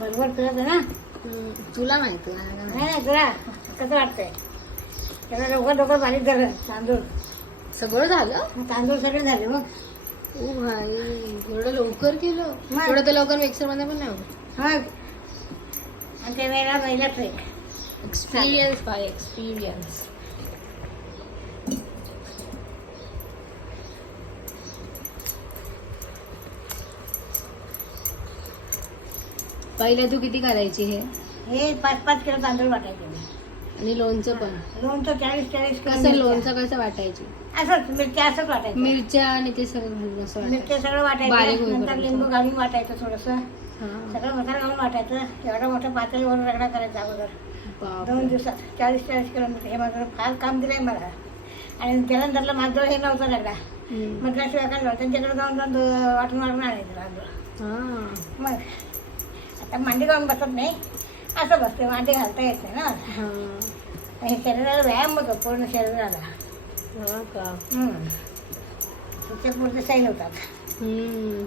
बरोबर फिरत ना. तुला माहिती आहे नाही नाही तुला कसं वाटतंय. त्याला लवकर लवकर बारीक झालं तांदूळ. सगळं झालं. मग तांदूळ सगळे झाले मग. ओ भाई एवढं लवकर केलं. मग. एवढं तर लवकर मिक्सर मध्ये पण नाही होत. मग आणि त्या वेळेला पहिला ट्रेक. Experience bye experience. पहिला तू किती करायची हे? हे 5-5 किलो तांदूळ वाटायचे मी. आणि लोणचं पण लोणचं 40-40 किलो कसं? मिरच्या. लोणचं कसं वाटायची? असंच मिरच्या असंच वाटायचं. मिरच्या आणि ते सगळं घालून असं वाटायचं. मिरच्या सगळं बारीक वाटायचं. होईपर्यंत. नंतर लिंबू घालून वाटायचं थोडंसं. हा. सगळं मसाला घालून वाटायचं. एवढा मोठा पातळीवर रगडा करायचा अगोदर बाप. 2 दिवसात 40-40 किलोमीटर. हे माझं फार काम दिलंय मला. आणि जलंधरला माझं हे नव्हतं रगडा. म्हटल्याशिवाय काय नव्हतं. त्यांच्याकडे जाऊन वाटून आणायचं तांदूळ. हा. मग आता मांडी घालून बसत नाही, असं बसते. मांडी घालता येत नाही ना. हा. हे शरीराला व्यायाम होतो पूर्ण शरीराला. हा का? त्याचे पुढचे सैल होतात. हम्म.